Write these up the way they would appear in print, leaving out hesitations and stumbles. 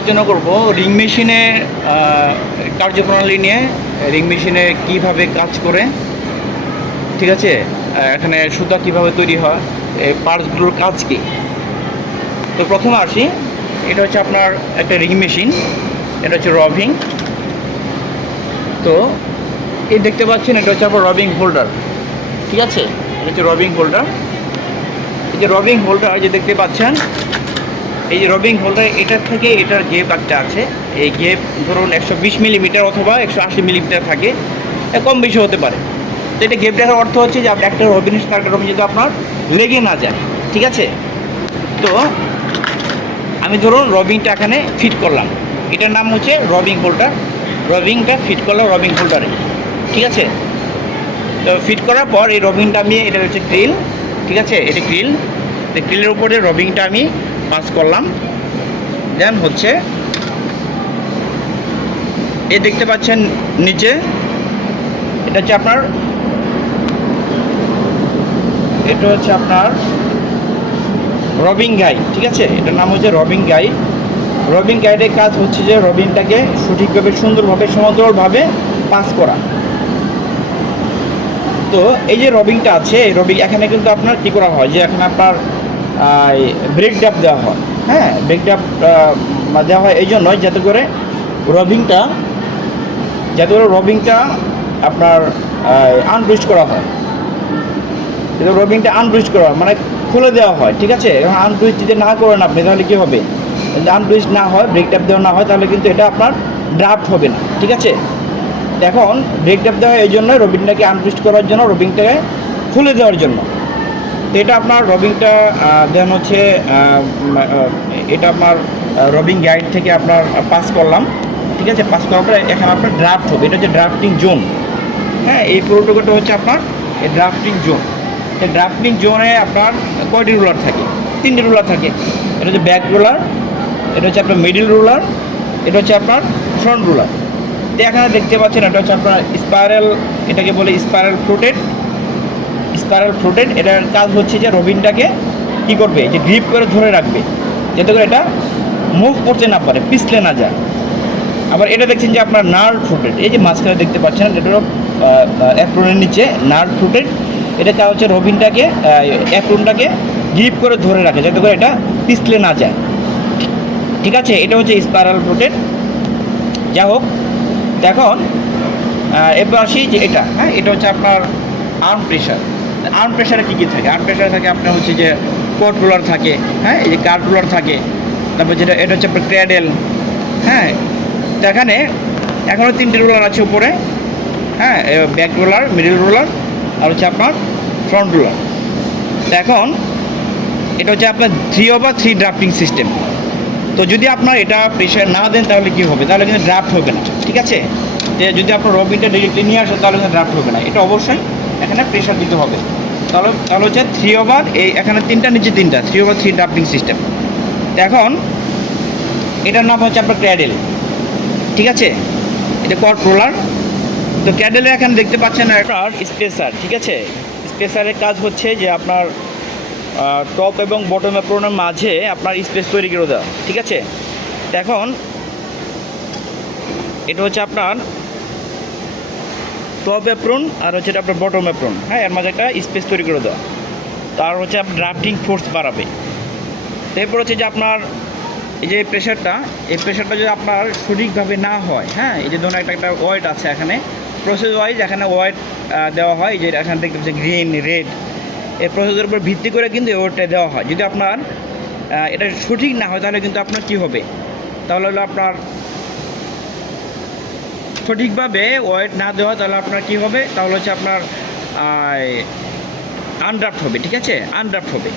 আলোচনা করব রিং মেশিনের কার্যপ্রণালী নিয়ে। রিং মেশিনে কিভাবে কাজ করে, ঠিক আছে, এখানে সুতা কিভাবে তৈরি হয়, এই পার্টসগুলোর কাজ কী। তো প্রথমে আসি, এটা হচ্ছে আপনার একটা রিং মেশিন, এটা হচ্ছে রবিং। তো এই দেখতে পাচ্ছেন, এটা হচ্ছে আপনার রবিং হোল্ডার, ঠিক আছে, এটা হচ্ছে রবিং হোল্ডার। এই যে রবিং হোল্ডার যে দেখতে পাচ্ছেন, এই যে রবিং হোল্ডার, এটার থেকে এটার গেপ একটা আছে। এই গেপ ধরুন 120 মিলিমিটার অথবা 180 মিলিমিটার থাকে, কম বেশি হতে পারে। তো এটা গেপ দেখার অর্থ হচ্ছে যে একটা রবিন সাথে একটা রবিন যদি আপনার লেগে না যায়, ঠিক আছে। তো আমি ধরুন রবিংটা এখানে ফিট করলাম, এটার নাম হচ্ছে রবিং হোল্ডার। রবিংটা ফিট করলাম রবিং হোল্ডারে, ঠিক আছে। তো ফিট করার পর এই রবিংটা আমি, এটা হচ্ছে গ্রিল, ঠিক আছে, এটা গ্রিল। গ্রিলের উপরে রবিংটা আমি পাস করলাম। দেন হচ্ছে এ দেখতে পাচ্ছেন নিচে, এটা হচ্ছে আপনার, এটা হচ্ছে আপনার রবিং গাইড, ঠিক আছে, এটার নাম হচ্ছে রবিং গাইড। রবিং গাইডের কাজ হচ্ছে যে রবিংটাকে সঠিকভাবে সুন্দরভাবে সমান্তরালভাবে পাস করা। তো এই যে রবিংটা আছে, এই রবিং এখানে কিন্তু আপনার কী করা হয়, যে এখানে আপনার ব্রেক ডাপ দেওয়া হয়। হ্যাঁ, ব্রেক ডাপ দেওয়া হয় এই জন্যই যাতে করে রবিংটা আপনার আনটুইস্ট করা হয়। কিন্তু রবিংটা আনটুইস্ট করা হয় মানে খুলে দেওয়া হয়, ঠিক আছে। এখন আনটুইস্ট যদি না করেন আপনি, তাহলে কী হবে, যদি আনটুইস্ট না হয়, ব্রেক ট্যাপ দেওয়া না হয়, তাহলে কিন্তু এটা আপনার ড্রাফট হবে না, ঠিক আছে। এখন ব্রেক ট্যাপ দেওয়া এই জন্য রবিংটাকে আনটুইস্ট করার জন্য, রবিংটাকে খুলে দেওয়ার জন্য। তো এটা আপনার রবিংটা দেন হচ্ছে এটা আপনার রবিং গাইড থেকে আপনার পাস করলাম, ঠিক আছে। পাস করার পরে এখানে আপনার ড্রাফট হবে, এটা হচ্ছে ড্রাফটিং জোন। হ্যাঁ, এই প্রোটোকলটা হচ্ছে আপনার এই ড্রাফটিং জোন। এই ড্রাফটিং জোনে আপনার কয়টি রুলার থাকে? 3টি রুলার থাকে। এটা হচ্ছে ব্যাক রুলার, এটা হচ্ছে আপনার মিডিল রুলার, এটা হচ্ছে আপনার ফ্রন্ট রুলার। তো এখানে দেখতে পাচ্ছেন, এটা হচ্ছে আপনার স্পাইরাল, এটাকে বলে স্পাইরাল ফ্লোটেড। স্পাইরাল ফ্লোটেড, এটার কাজ হচ্ছে যে রবিনটাকে কী করবে, যে গ্রিপ করে ধরে রাখবে, যাতে করে এটা মুভ করতে না পারে, পিছলে না যায়। আবার এটা দেখছেন যে আপনার নার্ভ ফ্লোটেড, এই যে মাঝখানে দেখতে পাচ্ছেন, এটা অ্যাপ্রনের নিচে নার্ভ ফ্লোটেড। এটা কাজ হচ্ছে রবিনটাকে, অ্যাপ্রনটাকে গ্রিপ করে ধরে রাখে, যাতে করে এটা পিছলে না যায়, ঠিক আছে। এটা হচ্ছে স্পাইরাল ফ্লোটেড। যা হোক, এখন এবার আসি যে এটা, হ্যাঁ, এটা হচ্ছে আপনার আর্ম প্রেশার। আর্ম প্রেশারে কী কী থাকে? আর্ম প্রেশারে থাকে আপনার হচ্ছে যে কোট রুলার থাকে, হ্যাঁ, এই যে কার্ড রুলার থাকে। তারপর যেটা, এটা হচ্ছে আপনার ক্র্যাডেল। হ্যাঁ, তো এখানে এখনও 3টি রুলার আছে উপরে। হ্যাঁ, ব্যাক রুলার, মিডল রুলার, আর হচ্ছে আপনার ফ্রন্ট রুলার। তো এখন এটা হচ্ছে আপনার 3/3 ড্রাফটিং সিস্টেম। তো যদি আপনার এটা প্রেশার না দেন, তাহলে কী হবে, তাহলে কিন্তু ড্রাফট হবে না, ঠিক আছে। যে যদি আপনার রবিনটা ডিরেক্টলি নিয়ে আসে, তাহলে কিন্তু ড্রাফট হবে না, এটা অবশ্যই এখানে প্রেশার দিতে হবে। তাহলে হচ্ছে 3/, এই এখানে 3টা, নিচে 3টা, 3/3 ড্রাফটিং সিস্টেম। এখন এটার নাম হচ্ছে আপনার ক্র্যাডেল, ঠিক আছে, এটা কট রোলার। তো ক্র্যাডেলে এখানে দেখতে পাচ্ছেন আপনার স্পেসার, ঠিক আছে। স্পেসারের কাজ হচ্ছে যে আপনার টপ এবং বটম অ্যাপ্রনের মাঝে আপনার স্পেস তৈরি করে দেওয়া, ঠিক আছে। এখন এটা হচ্ছে আপনার টপ অ্যাপ্রন, আর হচ্ছে এটা আপনার বটম অ্যাপ্রন। হ্যাঁ, এর মাঝে একটা স্পেস তৈরি করে দেওয়া, তার হচ্ছে আপনার ড্রাফটিং ফোর্স বাড়াবে। এরপর হচ্ছে যে আপনার এই যে প্রেশারটা, এই প্রেশারটা যদি আপনার সঠিকভাবে না হয়, হ্যাঁ, এই যে ধরুন একটা ওয়েট আছে এখানে, প্রসেস ওয়াইজ এখানে ওয়েট দেওয়া হয়, যে এখানে দেখতে পাচ্ছেন গ্রিন, রেড, এই প্রসেসের উপর ভিত্তি করে কিন্তু এই ওয়েটটা দেওয়া হয়। যদি আপনার এটা সঠিক না হয়, তাহলে কিন্তু আপনার কী হবে, তাহলে হলো আপনার সঠিকভাবে ওয়েট না দেওয়া, তাহলে আপনার কী হবে, তাহলে হচ্ছে আপনার আনড্রাফট হবে, ঠিক আছে, আনড্রাফট হবে।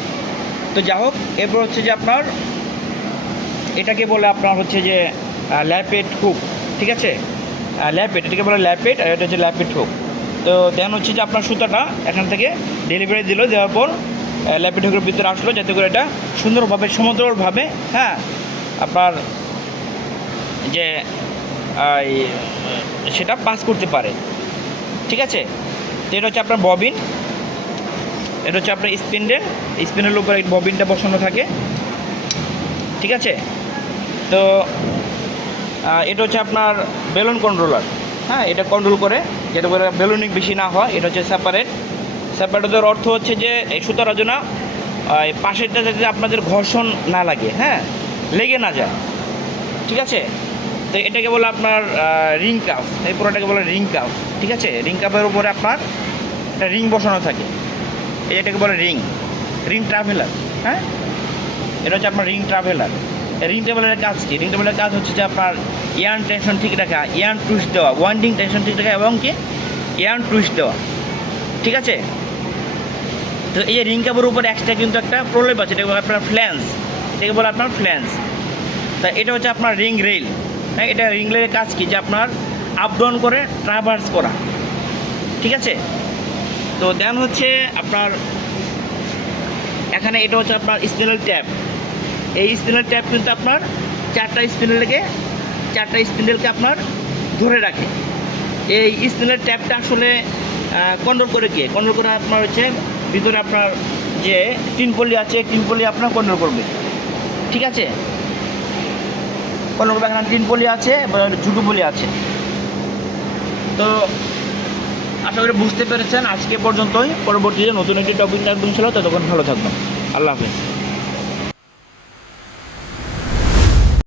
তো যা হোক, এরপর হচ্ছে যে আপনার এটাকে বলে আপনার হচ্ছে যে ল্যাপেট হুক, ঠিক আছে। ল্যাপেট, এটাকে বলে ল্যাপেট, আর এটা হচ্ছে ল্যাপেট হুক। তো দেন হচ্ছে যে আপনার সুতাটা এখান থেকে ডেলিভারি দিল, দেওয়ার পর ল্যাপেট হুকের ভিতরে আসলো, যাতে করে এটা সুন্দরভাবে সমান্তরালভাবে, হ্যাঁ, আপনার যে সেটা পাস করতে পারে, ঠিক আছে। তো এটা হচ্ছে আপনার ববিন, এটা হচ্ছে আপনার স্পিন্ডেল। স্পিন্ডেলের উপরে ববিনটা বসানো থাকে, ঠিক আছে। তো এটা হচ্ছে আপনার বেলুন কন্ট্রোলার। হ্যাঁ, এটা কন্ট্রোল করে, যেটা করে বেলুনিং বেশি না হয়। এটা হচ্ছে সেপারেটের অর্থ হচ্ছে যে এই সুতার জন্য পাশেরটা যাতে আপনাদের ঘর্ষণ না লাগে, হ্যাঁ, লেগে না যায়, ঠিক আছে। তো এটাকে বলে আপনার রিং কাফ, এই পুরোটাকে বলে রিং কাফ, ঠিক আছে। রিং কাফের উপরে আপনার একটা রিং বসানো থাকে, এটাকে বলে রিং ট্রাভেলার। হ্যাঁ, এটা হচ্ছে আপনার রিং ট্রাভেলার। রিং ট্রাভেলারের কাজ কি? রিং ট্রাভেলারের কাজ হচ্ছে যে আপনার ইয়ার্ন টেনশন ঠিক রাখা, ইয়ার্ন টুইস্ট দেওয়া, ওয়াইন্ডিং টেনশন ঠিক রাখা এবং কি ইয়ার্ন টুইস্ট দেওয়া, ঠিক আছে। তো এই রিং কাপের উপরে এক্সট্রা কিন্তু একটা প্রলেপ আছে, এটাকে বলে আপনার ফ্ল্যান্স, এটাকে বলে আপনার ফ্ল্যান্স। তা এটা হচ্ছে আপনার রিং রেল। হ্যাঁ, এটা রিং রেলের কাজ কি? যে আপনার আপ ডাউন করে ট্রাভার্স করা, ঠিক আছে। তো দেন হচ্ছে আপনার এখানে এটা হচ্ছে আপনার স্পিনাল ট্যাপ। এই স্পিনাল ট্যাপ কিন্তু আপনার চারটা স্পিন্ডেলকে আপনার ধরে রাখে। এই স্পিনাল ট্যাপটা আসলে কন্ট্রোল করে কে? কন্ট্রোল করে আপনার হচ্ছে ভিতরে আপনার যে টিনপলি আছে, টিনপলি আপনার কন্ট্রোল করবে, ঠিক আছে। কন্ট্রোল করবে, এখানে টিনপলি আছে, ঝুঁকু পলি আছে। তো আশা করি বুঝতে পেরেছেন। আজকে পর্যন্তই, পরবর্তীতে নতুন একটি টপিক নিয়ে ছিল, ততক্ষণ ভালো থাকবেন। আল্লাহ হাফেজ।